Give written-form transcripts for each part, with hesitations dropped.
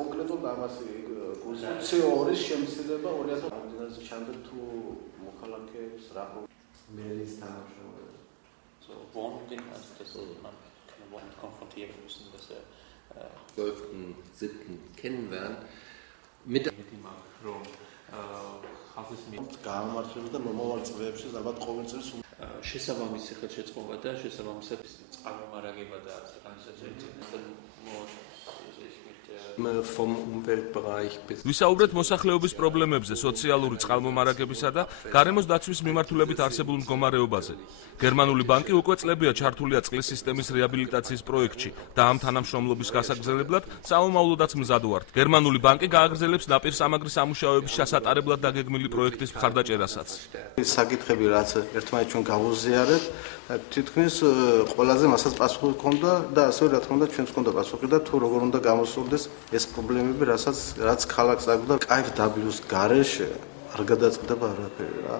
კონკრეტულად ამასი კონსტრუქცია ორის შემცირება 2000 ჩანდა თუ მოქალაქეებს რა მელის თანამშრომლობა. So Wohnen als das man kann konfrontieren müssen, dass 12.7. kennenlernen mit Macron გამართლება და მომავალ წლებში ალბათ ყოველწელს შესაბამისი ხელშეწყობა და შესაბამისად წარმომარაგება და განსაცდელი vom Umweltbereich bis ვისაუბრეთ მოსახლეობის პრობლემებზე, სოციალური წყალმომარაგებისა და გარემოს დაცვის მიმართულებით არსებულ მდგომარეობაზე. გერმანული ბანკი უკვე წლებია ჩართულია წყლის სისტემის რეაბილიტაციის პროექტში და ამ თანამშრომლობის გასაგრძელებლად საომავლოდაც მზად ვართ. გერმანული ბანკი გააგრძელებს ნაპირსამაგრის სამუშაოების ჩასატარებლად დაგეგმილი პროექტის მხარდაჭერასაც. საკითხები რაც ერთმანეთს ჩვენ გავუზიარეთ, თითქმის ყველაზე მასაც პასუხი ჰქონდა და ასევე რა თქმა უნდა ჩვენც ჰქონდა პასუხი და თუ როგორ უნდა გამოსურდეს ეს პრობლემები, რაც ქალაქს აქვს და KfW-ს გარეშე არ გადაწყდება არაფერი რა.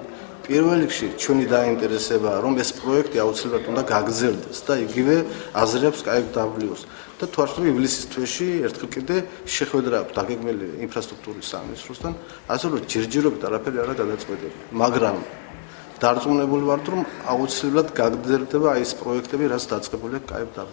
პირველ რიგში ჩვენი დაინტერესებაა, რომ ეს პროექტი აუცილებლად უნდა გაგრძელდეს და იგივე აზრი აქვს KfW-ს. და თუ არ ვთქვი, ივლისის თვეში ერთხელ კიდე შეხვედრა აქვს დაგეგმილი ინფრასტრუქტურის სამინისტროსთან, ასე რომ ჯერჯერობით არაფერი არა გადაწყვეტილი. მაგრამ დარწმუნებული ვართ, რომ აუცილებლად გაგრძელდება აი ეს პროექტები, რაც დაწყებულია KfW.